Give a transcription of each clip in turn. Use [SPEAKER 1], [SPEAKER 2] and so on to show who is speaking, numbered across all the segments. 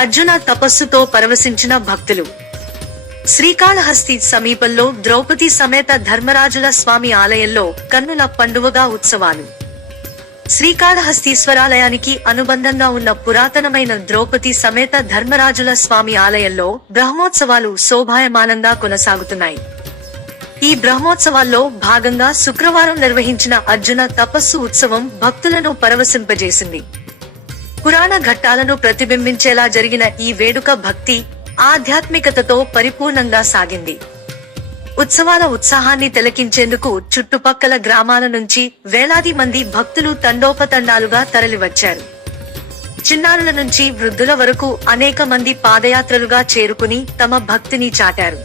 [SPEAKER 1] అర్జున తపస్సుతో పరవశించిన భక్తులు. శ్రీకాళహస్తి సమీపంలో ద్రౌపది సమేత ధర్మరాజుల స్వామి ఆలయంలో కన్నుల పండువగా ఉత్సవాలు. శ్రీకాళహస్తీశ్వరాలయానికి అనుబంధంగా ఉన్న పురాతనమైన ద్రౌపది సమేత ధర్మరాజుల స్వామి ఆలయంలో బ్రహ్మోత్సవాలు శోభాయమానంగా కొనసాగుతున్నాయి. ఈ బ్రహ్మోత్సవాల్లో భాగంగా శుక్రవారం నిర్వహించిన అర్జున తపస్సు ఉత్సవం భక్తులను పరవశింపజేసింది. పురాణ ఘట్టాలను ప్రతిబింబించేలా జరిగిన ఈ వేడుక భక్తి ఆధ్యాత్మికతతో పరిపూర్ణంగా సాగింది. ఉత్సవాల ఉత్సాహాన్ని తిలకించేందుకు చుట్టుపక్కల గ్రామాల నుంచి వేలాది మంది భక్తులు తండోపతండాలుగా తరలివచ్చారు. చిన్నారుల నుంచి వృద్ధుల వరకు అనేక మంది పాదయాత్రలుగా చేరుకుని తమ భక్తిని చాటారు.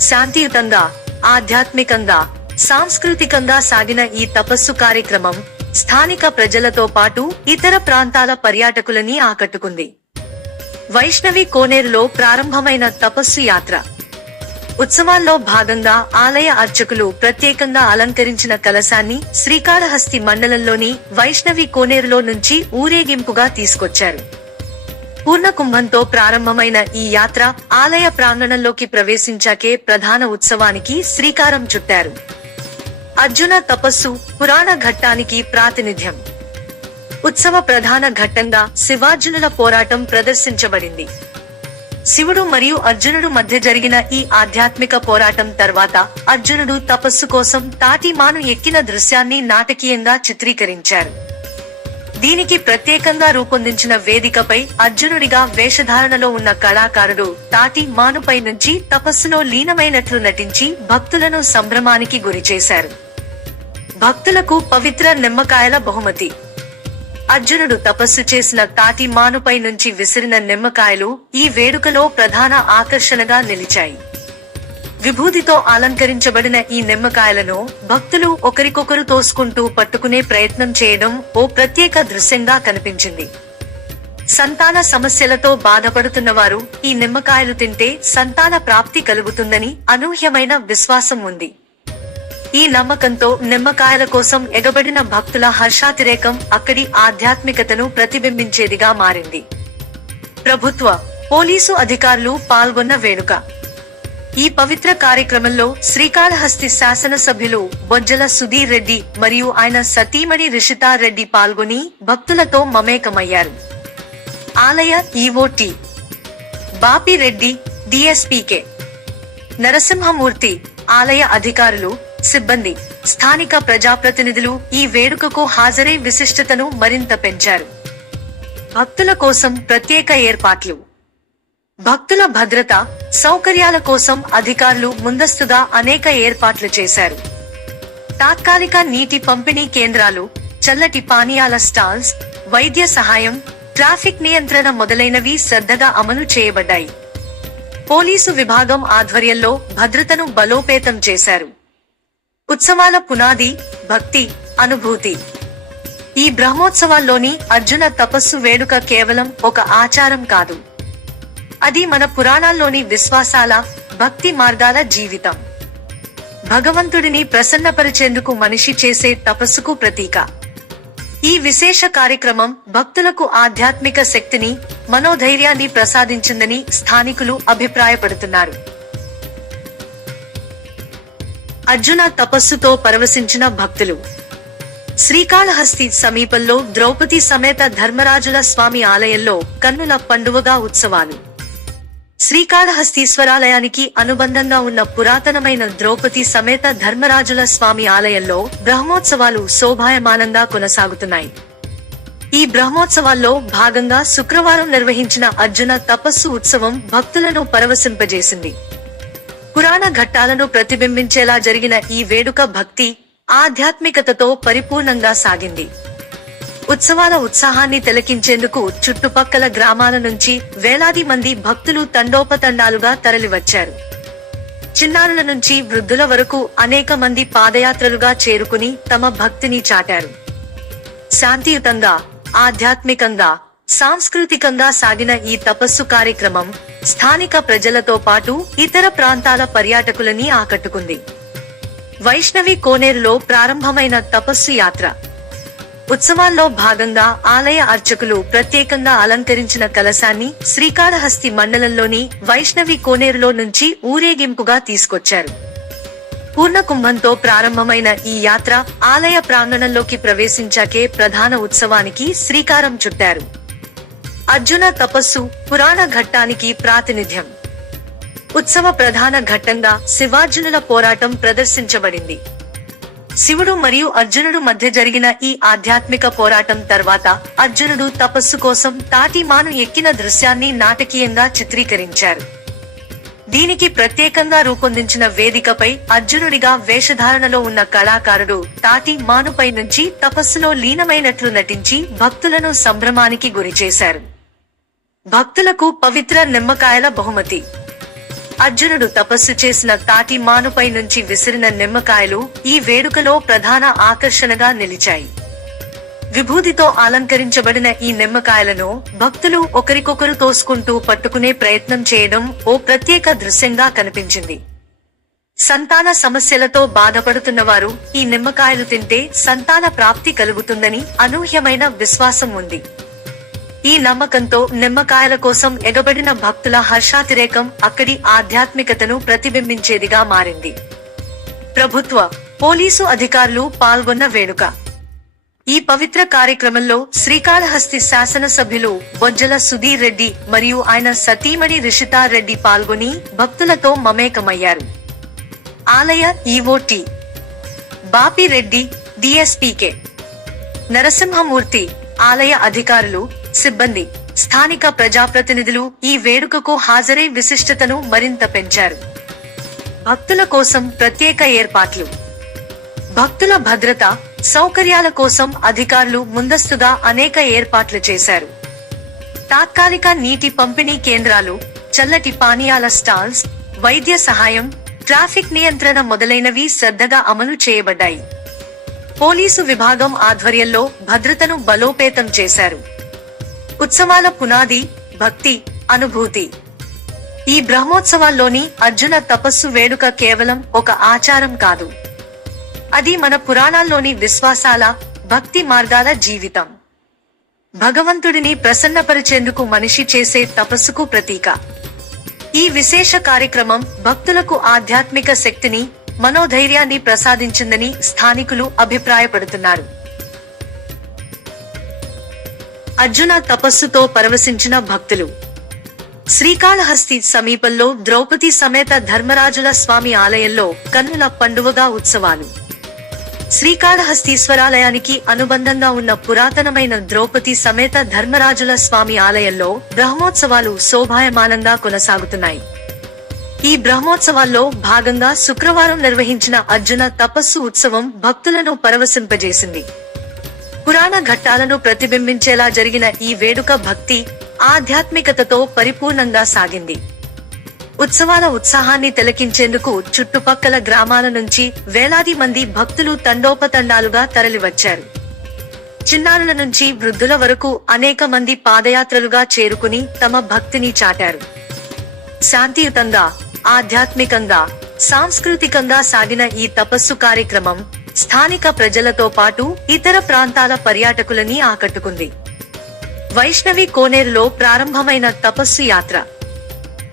[SPEAKER 1] శాంతియుతంగా ఆధ్యాత్మికంగా సాంస్కృతికంగా సాగిన ఈ తపస్సు కార్యక్రమం స్థానిక ప్రజలతో పాటు ఇతర ప్రాంతాల పర్యాటకులని ఆకట్టుకుంది. వైష్ణవి కోనేరులో ప్రారంభమైన తపస్సు యాత్ర. ఉత్సవాల్లో భాగంగా ఆలయ అర్చకులు ప్రత్యేకంగా అలంకరించిన కలశాన్ని శ్రీకాళహస్తి మండలంలోని వైష్ణవి కోనేరులో నుంచి ఊరేగింపుగా తీసుకొచ్చారు. పూర్ణకుంభంతో ప్రారంభమైన ఈ యాత్ర ఆలయ ప్రాంగణంలోకి ప్రవేశించాకే ప్రధాన ఉత్సవానికి శ్రీకారం చుట్టారు. అర్జున తపస్సు పురాణ ఘట్టానికి ప్రాతినిధ్యం. ఉత్సవ ప్రధాన ఘట్టంగా శివార్జునుల పోరాటం ప్రదర్శించబడింది. శివుడు మరియు అర్జునుడు మధ్య జరిగిన ఈ ఆధ్యాత్మిక పోరాటం తర్వాత అర్జునుడు తపస్సు కోసం తాటిమాను ఎక్కిన దృశ్యాన్ని నాటకీయంగా చిత్రీకరించారు. దీనికి ప్రత్యేకంగా రూపొందించిన వేదికపై అర్జునుడిగా వేషధారణలో ఉన్న కళాకారుడు తాటి మానుపై నుంచి తపస్సులో లీనమైనట్లు నటించి భక్తులను సంభ్రమానికి గురిచేశారు. భక్తులకు పవిత్ర నిమ్మకాయల బహుమతి. అర్జునుడు తపస్సు చేసిన తాటి మానుపై నుంచి విసిరిన నిమ్మకాయలు ఈ వేడుకలో ప్రధాన ఆకర్షణగా నిలిచాయి. విభూతితో అలంకరించబడిన ఈ నిమ్మకాయలను భక్తులు ఒకరికొకరు తోసుకుంటూ పట్టుకునే ప్రయత్నం చేయడం ఓ ప్రత్యేక దృశ్యంగా కనిపించింది. సంతాన సమస్యలతో బాధపడుతున్న వారు ఈ నిమ్మకాయలు తింటే సంతాన ప్రాప్తి కలుగుతుందని అనూహ్యమైన విశ్వాసం ఉంది. ఈ నమ్మకంతో నిమ్మకాయల కోసం ఎగబడిన భక్తుల హర్షాతిరేకం అక్కడి ఆధ్యాత్మికతను ప్రతిబింబించేదిగా మారింది. ప్రభుత్వ పోలీసు అధికారులు పాల్గొన్న వేడుక ఈ పవిత్ర కార్యక్రమంలో శ్రీకాళహస్తి శాసనసభ్యులు బొజ్జల సుధీర్ రెడ్డి మరియు ఆయన సతీమణి రిషితా రెడ్డి పాల్గొని భక్తులతో మమేకమయ్యారు. ఆలయ ఈవోటి బాపిరెడ్డి డిఎస్పీకే. నరసింహమూర్తి ఆలయ అధికారులు సిబ్బంది స్థానిక ప్రజాప్రతినిధులు ఈ వేడుకకు హాజరై విశిష్టతను మరింత పెంచారు. భక్తుల కోసం ప్రత్యేక ఏర్పాట్లు. భక్తుల భద్రత సౌకర్యాల కోసం అధికారులు ముందస్తుగా అనేక ఏర్పాట్లు చేశారు. తాత్కాలిక నీటి పంపిణీ కేంద్రాలు చల్లటి పానీయాల స్టాల్స్ వైద్య సహాయం ట్రాఫిక్ నియంత్రణ మొదలైనవి శ్రద్ధగా అమలు చేయబడ్డాయి. పోలీసు విభాగం ఆధ్వర్యంలో భద్రతను బలోపేతం చేశారు. ఉత్సవాల పునాది భక్తి అనుభూతి. ఈ బ్రహ్మోత్సవాల్లోని అర్జున తపస్సు వేడుక కేవలం ఒక ఆచారం కాదు. అది మన పురాణాల్లోని విశ్వాసాల భక్తి మార్గాల జీవితం. భగవంతుడిని ప్రసన్నపరిచేందుకు మనిషి చేసే తపస్సుకు ప్రతీక. ఈ విశేష కార్యక్రమం భక్తులకు ఆధ్యాత్మిక శక్తిని మనోధైర్యాన్ని ప్రసాదించిందని స్థానికులు అభిప్రాయపడుతున్నారు. అర్జున తపస్సుతో పరవశించిన భక్తులు. శ్రీకాళహస్తి సమీపంలో ద్రౌపది సమేత ధర్మరాజుల స్వామి ఆలయంలో కన్నుల పండువగా ఉత్సవాలు. శ్రీకాళహస్తీశ్వరాలయానికి అనుబంధంగా ఉన్న పురాతనమైన ద్రౌపది సమేత ధర్మరాజుల స్వామి ఆలయంలో బ్రహ్మోత్సవాలు శోభాయమానంగా కొనసాగుతున్నాయి. ఈ బ్రహ్మోత్సవాల్లో భాగంగా శుక్రవారం నిర్వహించిన అర్జున తపస్సు ఉత్సవం భక్తులను పరవశింపజేసింది. పురాణ ఘట్టాలను ప్రతిబింబించేలా జరిగిన ఈ వేడుక భక్తి ఆధ్యాత్మికతతో పరిపూర్ణంగా సాగింది. ఉత్సవాల ఉత్సాహాన్ని తిలకించేందుకు చుట్టుపక్కల గ్రామాల నుంచి వేలాది మంది భక్తులు తండోపతండాలుగా తరలివచ్చారు. చిన్నారుల నుంచి వృద్ధుల వరకు అనేక మంది పాదయాత్రలుగా చేరుకుని తమ భక్తిని చాటారు. శాంతియుతంగా ఆధ్యాత్మికంగా సాంస్కృతికంగా సాగిన ఈ తపస్సు కార్యక్రమం స్థానిక ప్రజలతో పాటు ఇతర ప్రాంతాల పర్యాటకులని ఆకట్టుకుంది. వైష్ణవి కోనేరులో ప్రారంభమైన తపస్సు యాత్ర. ఉత్సవాల్లో భాగంగా ఆలయ అర్చకులు ప్రత్యేకంగా అలంకరించిన కలశాన్ని శ్రీకాళహస్తి మండలంలోని వైష్ణవి కోనేరులో నుంచి ఊరేగింపుగా తీసుకొచ్చారు. పూర్ణకుంభంతో ప్రారంభమైన ఈ యాత్ర ఆలయ ప్రాంగణంలోకి ప్రవేశించాకే ప్రధాన ఉత్సవానికి శ్రీకారం చుట్టారు. అర్జున తపస్సు పురాణ ఘట్టానికి ప్రాతినిధ్యం. ఉత్సవ ప్రధాన ఘట్టంగా శివార్జునుల పోరాటం ప్రదర్శించబడింది. శివుడు మరియు అర్జునుడు మధ్య జరిగిన ఈ ఆధ్యాత్మిక పోరాటం తర్వాత అర్జునుడు తపస్సు కోసం తాటిమాను ఎక్కిన దృశ్యాన్ని నాటకీయంగా చిత్రీకరించారు. దీనికి ప్రత్యేకంగా రూపొందించిన వేదికపై అర్జునుడిగా వేషధారణలో ఉన్న కళాకారుడు తాటి మానుపై నుంచి తపస్సులో లీనమైనట్లు నటించి భక్తులను సంభ్రమానికి గురిచేశారు. భక్తులకు పవిత్ర నిమ్మకాయల బహుమతి. అర్జునుడు తపస్సు చేసిన తాటి మానుపై నుంచి విసిరిన నిమ్మకాయలు ఈ వేడుకలో ప్రధాన ఆకర్షణగా నిలిచాయి. విభూతితో అలంకరించబడిన ఈ నిమ్మకాయలను భక్తులు ఒకరికొకరు తోసుకుంటూ పట్టుకునే ప్రయత్నం చేయడం ఓ ప్రత్యేక దృశ్యంగా కనిపించింది. సంతాన సమస్యలతో బాధపడుతున్న వారు ఈ నిమ్మకాయలు తింటే సంతాన ప్రాప్తి కలుగుతుందని అనూహ్యమైన విశ్వాసం ఉంది. ఈ నమ్మకంతో నిమ్మకాయల కోసం ఎగబడిన భక్తుల హర్షాతిరేకం అక్కడి ఆధ్యాత్మికతను ప్రతిబింబించేదిగా మారింది. ప్రభుత్వ పోలీసు అధికారులు పాల్గొన్న వేడుక. ఈ పవిత్ర కార్యక్రమంలో శ్రీకాళహస్తి శాసనసభ్యులు బొజ్జల సుధీర్ రెడ్డి మరియు ఆయన సతీమణి రిషితా రెడ్డి పాల్గొని భక్తులతో మమేకమయ్యారు. ఆలయ ఈవోటి బాపిరెడ్డి డిఎస్పీకే. నరసింహమూర్తి ఆలయ అధికారులు సిబ్బంది స్థానిక ప్రజాప్రతినిధులు ఈ వేడుకకు హాజరై విశిష్టతను మరింత పెంచారు. భక్తుల కోసం ప్రత్యేక ఏర్పాట్లు. భక్తుల భద్రత సౌకర్యాల కోసం అధికారులు ముందస్తుగా అనేక ఏర్పాట్లు చేశారు. తాత్కాలిక నీటి పంపిణీ కేంద్రాలు చల్లటి పానీయాల స్టాల్స్ వైద్య సహాయం ట్రాఫిక్ నియంత్రణ మొదలైనవి శ్రద్ధగా అమలు చేయబడ్డాయి. పోలీసు విభాగం ఆధ్వర్యంలో భద్రతను బలోపేతం చేశారు. ఉత్సవాల పునాది భక్తి అనుభూతి. ఈ బ్రహ్మోత్సవాల్లోని అర్జున తపస్సు వేడుక కేవలం ఒక ఆచారం కాదు. అది మన పురాణాల్లోని విశ్వాసాల భక్తి మార్గాల జీవితం. భగవంతుడిని ప్రసన్నపరిచేందుకు మనిషి చేసే తపస్సుకు ప్రతీక. ఈ విశేష కార్యక్రమం భక్తులకు ఆధ్యాత్మిక శక్తిని మనోధైర్యాన్ని ప్రసాదించిందని స్థానికులు అభిప్రాయపడుతున్నారు. అర్జున తపస్సుతో పరవశించిన భక్తులు. శ్రీకాళహస్తి సమీపంలో ద్రౌపది సమేత ధర్మరాజుల స్వామి ఆలయంలో కన్నుల పండువగా ఉత్సవాలు. శ్రీకాళహస్తీశ్వరాలయానికి అనుబంధంగా ఉన్న పురాతనమైన ద్రౌపది సమేత ధర్మరాజుల స్వామి ఆలయంలో బ్రహ్మోత్సవాలు శోభాయమానంగా కొనసాగుతున్నాయి. ఈ బ్రహ్మోత్సవాల్లో భాగంగా శుక్రవారం నిర్వహించిన అర్జున తపస్సు ఉత్సవం భక్తులను పరవశింపజేసింది. పురాణ ఘట్టాలను ప్రతిబింబించేలా జరిగిన ఈ వేడుక భక్తి ఆధ్యాత్మికతతో పరిపూర్ణంగా సాగింది. ఉత్సవాల ఉత్సాహాన్ని తిలకించేందుకు చుట్టుపక్కల గ్రామాల నుంచి వేలాది మంది భక్తులు తండోపతండాలుగా తరలివచ్చారు. చిన్నారుల నుంచి వృద్ధుల వరకు అనేక మంది పాదయాత్రలుగా చేరుకుని తమ భక్తిని చాటారు. శాంతియుతంగా ఆధ్యాత్మికంగా సాంస్కృతికంగా సాగిన ఈ తపస్సు కార్యక్రమం స్థానిక ప్రజలతో పాటు ఇతర ప్రాంతాల పర్యాటకులని ఆకట్టుకుంది. వైష్ణవి కోనేరులో ప్రారంభమైన తపస్సు యాత్ర.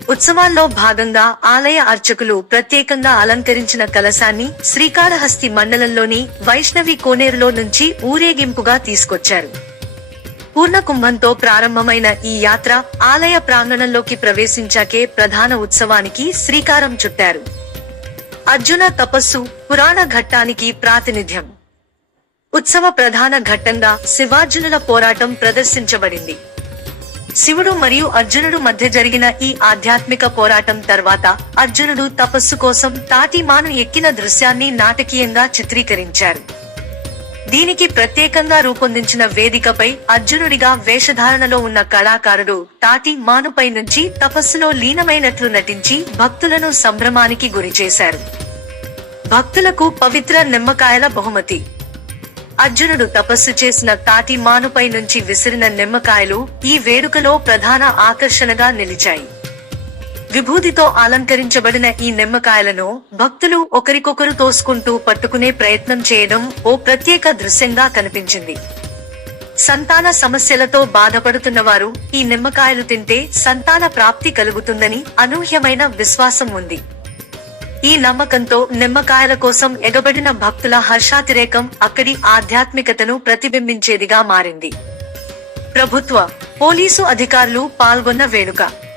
[SPEAKER 1] ఉత్సవాల్లో భాగంగా ఆలయ అర్చకులు ప్రత్యేకంగా అలంకరించిన కలశాన్ని శ్రీకాళహస్తి మండలంలోని వైష్ణవి కోనేరులో నుంచి ఊరేగింపుగా తీసుకొచ్చారు. పూర్ణకుంభంతో ప్రారంభమైన ఈ యాత్ర ఆలయ ప్రాంగణంలోకి ప్రవేశించాకే ప్రధాన ఉత్సవానికి శ్రీకారం చుట్టారు. అర్జున తపస్సు పురాణ ఘట్టానికి ప్రాతినిధ్యం. ఉత్సవ ప్రధాన ఘట్టంగా శివార్జునుల పోరాటం ప్రదర్శించబడింది. శివుడు మరియు అర్జునుడు మధ్య జరిగిన ఈ ఆధ్యాత్మిక పోరాటం తర్వాత అర్జునుడు తపస్సు కోసం తాటిమాను ఎక్కిన దృశ్యాన్ని నాటకీయంగా చిత్రీకరించారు. దీనికి ప్రత్యేకంగా రూపొందించిన వేదికపై అర్జునుడిగా వేషధారణలో ఉన్న కళాకారుడు తాటి మానుపై నుంచి తపస్సులో లీనమైనట్లు నటించి భక్తులను సంభ్రమానికి గురిచేశారు భక్తులకు పవిత్ర నిమ్మకాయల బహుమతి. అర్జునుడు తపస్సు చేసిన తాటి మానుపై నుంచి విసిరిన నిమ్మకాయలు ఈ వేడుకలో ప్రధాన ఆకర్షణగా నిలిచాయి. విభూతితో అలంకరించబడిన ఈ నిమ్మకాయలను భక్తులు ఒకరికొకరు తోసుకుంటూ పట్టుకునే ప్రయత్నం చేయడం ఓ ప్రత్యేక దృశ్యంగా కనిపించింది. సంతాన సమస్యలతో బాధపడుతున్న వారు ఈ నిమ్మకాయలు తింటే సంతాన ప్రాప్తి కలుగుతుందని అనూహ్యమైన విశ్వాసం ఉంది. ఈ నమ్మకంతో నిమ్మకాయల కోసం ఎగబడిన భక్తుల హర్షాతిరేకం అక్కడి ఆధ్యాత్మికతను ప్రతిబింబించేదిగా మారింది. ప్రభుత్వ పోలీసు అధికారులు పాల్గొన్న వేడుక.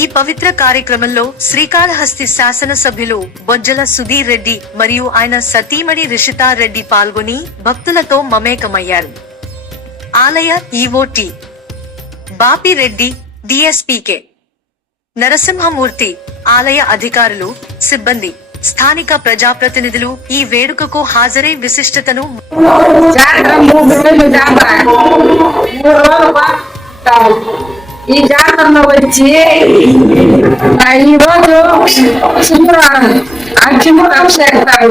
[SPEAKER 1] ఈ పవిత్ర కార్యక్రమంలో శ్రీకాళహస్తి శాసనసభ్యులు బొజ్జల సుధీర్ రెడ్డి మరియు ఆయన సతీమణి రిషితా రెడ్డి పాల్గొని భక్తులతో మమేకమయ్యారు. ఆలయ ఈవోటి బాపిరెడ్డి డిఎస్పీకే. నరసింహమూర్తి ఆలయ అధికారులు సిబ్బంది స్థానిక ప్రజాప్రతినిధులు ఈ వేడుకకు హాజరై విశిష్టతను
[SPEAKER 2] మూడు రోజులు ఈ జాతరలో వచ్చి ఈరోజు శుక్రవారం అక్షిము అభిషేకుతారు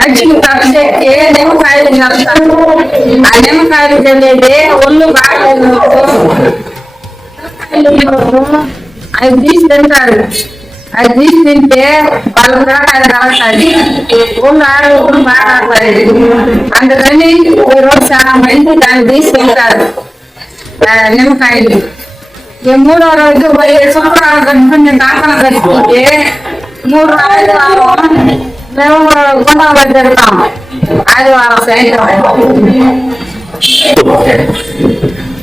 [SPEAKER 2] అక్షిము అభిషేక్కి నిమ్మకాయలు కలుస్తారు ఆ నిమ్మకాయలు తెలియదు ఒళ్ళు బాగలేదు అవి తీసి తింటారు. అది తీసి తింటే వాళ్ళకి రాకాయలు కలుగుతాయి ఒళ్ళు ఆరోగ్యం బాగా అందుకని ఈ రోజు చాలా మంది దాన్ని తీసి తింటారు. నిమ్మకాయలు. మూడో రోజు పోయి శుక్రవారం కట్టుకుని దాఖలు కట్టుకుంటే మూడు రోజులు మేము గుండంలో తిరుగుతాం ఆదివారం సాయంత్రం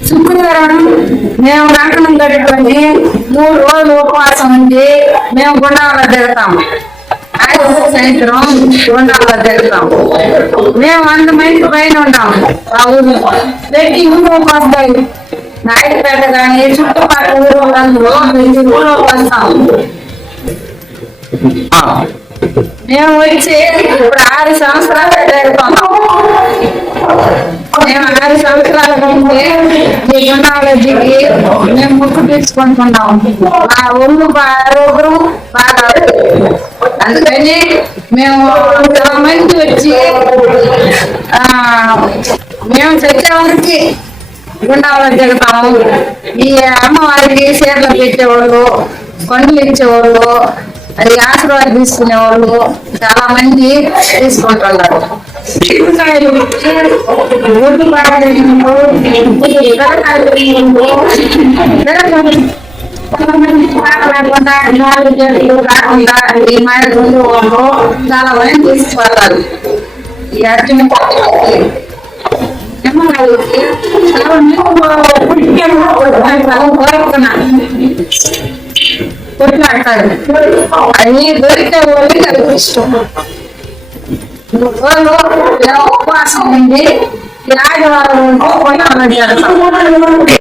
[SPEAKER 2] శుక్రవారం మేము కంకణం కట్టుకొని మూడు రోజులు ఉపవాసం ఉండి మేము గుండాలో తిరుగుతాం సాయంత్రం గుండాలో తిరుగుతాం మేము వంద మంది పైన ఉంటాం ఆ ఊరు పెట్టి ఊరు వస్తాయి నాయుడుపేట కానీ చుట్టుపక్కల వాళ్ళందరూ ప్రతి ఊళ్ళో వస్తాం. మేము వచ్చి ఇప్పుడు ఆరు సంవత్సరాలు జరుగుతున్నాం మేము ఆరు సంవత్సరాల ముందే ఈ గుండాలో దిగి మేము ముక్కు తీసుకుంటున్నాం. మా ఒళ్ళు ఆరోగ్యం బాగా అందుకని మేము మంది వచ్చి ఆ మేము చచ్చేవారికి గుండావరం దిగుతాము ఈ అమ్మవారికి చీరలు పెట్టేవాళ్ళు పండ్లు ఇచ్చేవాళ్ళు అది ఆశీర్వాదం తీసుకునేవాళ్ళు చాలా మంది తీసుకుంటున్నారు. చిక్కుకాయలు కొంతమంది లేకుండా నాలుగు కాకుండా ఈ మాయ గుండు వాళ్ళు చాలా మంది తీసుకుపోతారు ఈ అర్జున చాలా కొట్లాడతారు అన్ని దొరికే వాళ్ళకి అది ఇష్టం వాళ్ళు ఉపవాసం ఉంది ఈ ఆదివారం కొనాలని చేస్తాం